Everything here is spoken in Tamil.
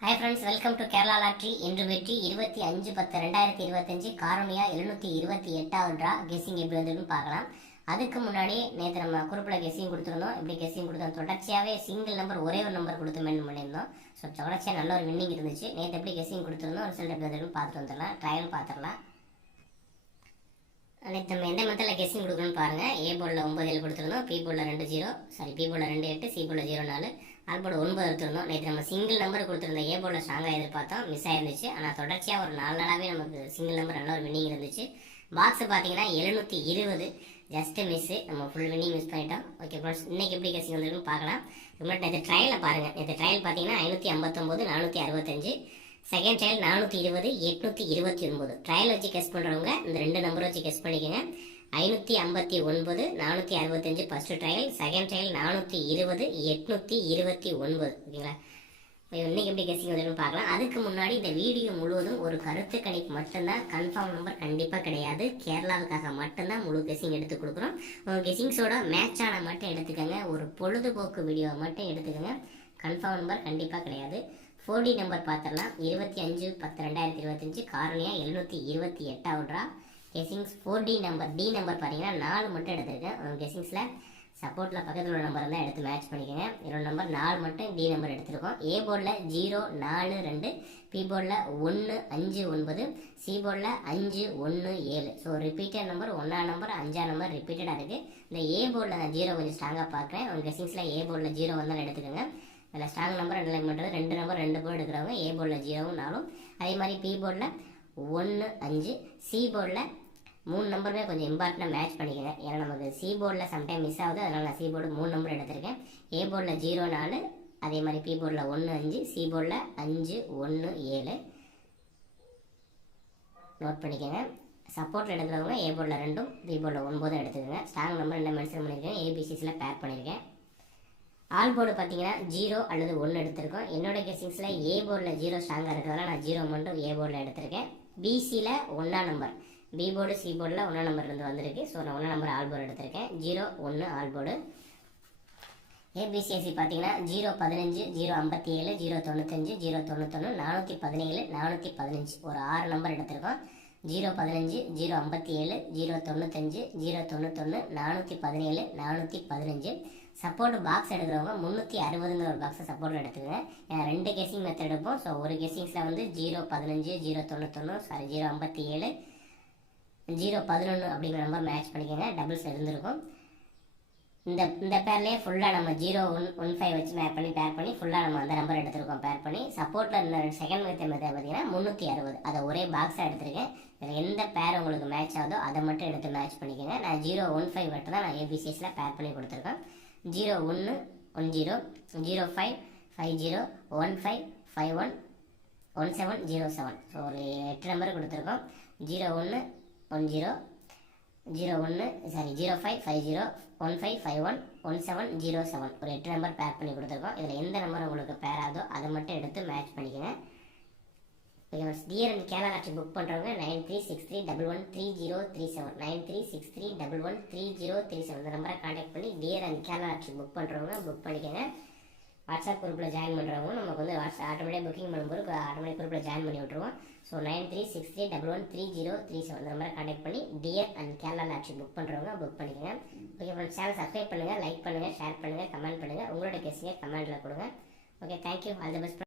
Hi friends, welcome to Kerala Lottery. இன்று வெற்றி 25/10/2025 காரோனியா 728வது டிரா. கெஸ்ஸிங் எப்படி வந்திருக்குன்னு பார்க்கலாம். அதுக்கு முன்னாடி நேற்று நம்ம குரூப்பில் கெஸ்ஸிங் கொடுத்துருந்தோம். எப்படி கெஸ்ஸிங் கொடுத்தோம், தொடர்ச்சியாகவே சிங்கிள் நம்பர் ஒரே ஒரு நம்பர் கொடுத்து மென்ஷன் பண்ணியிருந்தோம். ஸோ தொடர்ச்சியாக நல்ல ஒரு வின்னிங் இருந்துச்சு. நேற்று எப்படி கெஸ்ஸிங் கொடுத்துருந்தோம், ரிசல்ட் எப்படி வந்திருக்குன்னு பார்த்துட்டு வந்துடலாம். ட்ரையல் பார்த்துடலாம். நேற்று நம்ம எந்த மெத்தடில் கெஸ்ஸிங் கொடுக்கணும்னு பாருங்கள். ஏ போர்டில் 9 7 கொடுத்துருந்தோம், பி போர்டில் 2 0, பி போர்டில் 2 8, சி போர்டில் 0 4, ஆல் போர்டு 9 எடுத்துருந்தோம். நேற்று நம்ம சிங்கிள் நம்பர் கொடுத்துருந்தோம். ஏ போர்டில் ஸ்ட்ராங்காக எதிர்பார்த்தோம், மிஸ் ஆயிருந்துச்சு. ஆனால் தொடர்ச்சியாக ஒரு 4 நாளாகவே நமக்கு சிங்கிள் நம்பர் நல்ல ஒரு வின்னிங் இருந்துச்சு. பாக்ஸ் பார்த்தீங்கன்னா 720, ஜஸ்ட் மிஸ்ஸு. நம்ம ஃபுல் வின்னிங் மிஸ் பண்ணிட்டோம். ஓகே ஃப்ரெண்ட்ஸ், இன்னைக்கு எப்படி கெஸ்ஸிங் வந்துருக்குன்னு பார்க்கலாம். முன்னாடி நேற்று ட்ரையலை பாருங்கள். நேற்று ட்ரையல் பார்த்தீங்கன்னா 559 465, செகண்ட் ட்ரையல் 420 829. ட்ரையல் வச்சு கெஸ் பண்ணுறவங்க இந்த ரெண்டு நம்பர் வச்சு கெஸ் பண்ணிக்கோங்க. 559 465 ஃபர்ஸ்ட் ட்ரையல், செகண்ட் ட்ரையல் 420 829. ஓகேங்களா? இன்னைக்கு எப்படி கெஸ்ஸிங் வந்துடும் பார்க்கலாம். அதுக்கு முன்னாடி இந்த வீடியோ முழுவதும் ஒரு கருத்து கணிப்பு மட்டும்தான், கன்ஃபார்ம் நம்பர் கண்டிப்பாக கிடையாது. கேரளாவுக்காக மட்டும்தான் முழு கெஸ்ஸிங் எடுத்து கொடுக்குறோம். உங்கள் கெஸ்ஸிங்ஸோட மேட்சான மட்டும் எடுத்துக்கோங்க. ஒரு பொழுதுபோக்கு வீடியோ மட்டும் எடுத்துக்கோங்க. கன்ஃபார்ம் நம்பர் கண்டிப்பாக கிடையாது. 4D நம்பர் பார்த்துடலாம். 25/10/2025 காரோனியா 728வது draw. Guessings 4D number. D number பார்த்தீங்கன்னா 4 மட்டும் எடுத்திருக்கேன். கெஸ்ஸிங்ஸில் சப்போர்ட்டில் பக்கத்தில் உள்ள நம்பர் தான் எடுத்து மேட்ச் பண்ணிக்கோங்க. என்னோட நம்பர் 4 மட்டும் டி நம்பர் எடுத்திருக்கோம். ஏ போர்டில் 0 4 2, பி போர்டில் 1 5 9, சி போர்டில் 5 1 7. ஸோ ரிப்பீட்டட் நம்பர் 1ஆம் நம்பர் 5ஆம் நம்பர் ரிப்பீட்டடாக இருக்குது. இந்த ஏ போர்டில் நான் 0 கொஞ்சம் ஸ்ட்ராங்காக பார்க்குறேன். உங்கள் கெஸ்ஸிங்ஸில் ஏ போர்டில் 0 வந்தாலும் எடுத்துக்கோங்க. அதில் ஸ்ட்ராங் நம்பர் அனலைன் பண்ணுறது 2 நம்பர் 2 போர்டு எடுக்கிறவங்க ஏ போர்டில் 0வும் 4. அதே மாதிரி பி போர்டில் 1 5, சி போர்டில் 3 நம்பருமே கொஞ்சம் இம்பார்ட்டண்டாக மேட்ச் பண்ணிக்கோங்க. ஏன்னா நமக்கு சி போர்டில் சம்டைம் மிஸ் ஆகுது. அதனால் நான் சி போர்டு 3 நம்பர் எடுத்திருக்கேன். ஏ போர்டில் 0 4, அதே மாதிரி பி போர்டில் 1 5, சி போர்டில் 5 1 7 நோட் பண்ணிக்கோங்க. சப்போர்ட்டில் எடுக்கிறவங்க ஏ போர்டில் 2ம் பி போர்டில் 9 எடுத்துக்கோங்க. ஸ்ட்ராங் நம்பர் என்ன மென்ஷன் பண்ணியிருக்கேன், ஏபிசிஸில் பேர் பண்ணியிருக்கேன். ஆல் போர்டு பார்த்தீங்கன்னா 0 அல்லது 1 எடுத்திருக்கோம். என்னோட கெஸ்ஸிங்ஸில் ஏ போர்டில் 0 ஸ்ட்ராங்காக இருக்கிறதால நான் 0 மட்டும் ஏ போர்டில் எடுத்திருக்கேன். பிசியில் 1ஆம் நம்பர், பி போர்டு சி போர்டில் 1ஆம் நம்பர் இருந்து வந்திருக்கு. ஸோ நான் 1ஆம் நம்பர் ஆல் போர்டு எடுத்திருக்கேன். 0 1 ஆல் போர்டு. ஏபிசிஎஸ்சி பார்த்தீங்கன்னா 0 15 0 57 0 95 0 91 417 415 ஒரு 6 நம்பர் எடுத்திருக்கோம். 0 15 0 57 0 95 0 91 417 415. சப்போர்ட் பாக்ஸ் எடுக்கிறவங்க 360ங்கிற ஒரு பாக்ஸை சப்போர்ட்டில் எடுத்துக்கோங்க. ஏன்னா 2 கெஸ்ஸிங் மெத்தட் எடுப்போம். ஸோ ஒரு கெஸ்ஸிங்ஸில் வந்து 0 15 0 91 0 57 0 11 அப்படிங்கிற நம்பர் மேட்ச் பண்ணிக்கோங்க. டபுள்ஸ் இருந்திருக்கும். இந்த பேர்லேயே ஃபுல்லாக நம்ம 0 1 1 5 வச்சு பேர் பண்ணி ஃபுல்லாக நம்ம அந்த நம்பர் எடுத்திருக்கோம் பேர் பண்ணி. சப்போர்ட்டில் இருந்த செகண்ட் மெத்தட் பார்த்தீங்கன்னா 360. அதை ஒரே பாக்ஸாக எடுத்திருக்கேன். இதில் எந்த பேர் உங்களுக்கு மேட்ச் ஆகுதோ அதை மட்டும் எடுத்து மேட்ச் பண்ணிக்கோங்க. நான் 0 1 5 மட்டும் தான் நான் ஏபிசிஎஸில் பேர் பண்ணி கொடுத்துருக்கேன். 0 1 1 0 0 5 5 0 1 5 5 1 1 7 0 7. ஸோ ஒரு 8 நம்பர் கொடுத்துருக்கோம். 0 1 1 0 0 1 0 5 5 0 1 5 5 1 1 7 0 7 ஒரு 8 நம்பர் பேர் பண்ணி கொடுத்துருக்கோம். இதில் எந்த நம்பர் உங்களுக்கு பேர் ஆகுதோ அதை மட்டும் எடுத்து மேட்ச் பண்ணிக்கோங்க. Dear and Kerala lottery book பண்ணுறவங்க 9363113037 9363113037 இந்த நம்பரை கான்டாக்ட் பண்ணி dear and Kerala lottery book பண்ணுறவங்க புக் பண்ணிக்கோங்க. வாட்ஸ்அப் குரூப்பில் ஜாயின் பண்ணுறவங்க நமக்கு வந்து ஆட்டோமேட்டிக் புக்கிங் பண்ணும்போது ஆட்டோமேட்டிக் குரூப்பில் ஜாயின் பண்ணி விட்ருவோம். ஸோ 9363113037 இந்த நம்பரை கான்டாக்ட் பண்ணி dear and Kerala lottery book பண்ணுறவங்க புக் பண்ணிக்கோங்க. ஓகே ஃப்ரெண்ட்ஸ், சேனல் சப்ஸ்கிரைப் பண்ணுங்கள், லைக் பண்ணுங்கள், ஷேர் பண்ணுங்கள், கமெண்ட் பண்ணுங்கள். உங்களோட கெஸ்ஸிங்கை கமெண்ட்டில் கொடுங்க. Okay, thank you. All the best.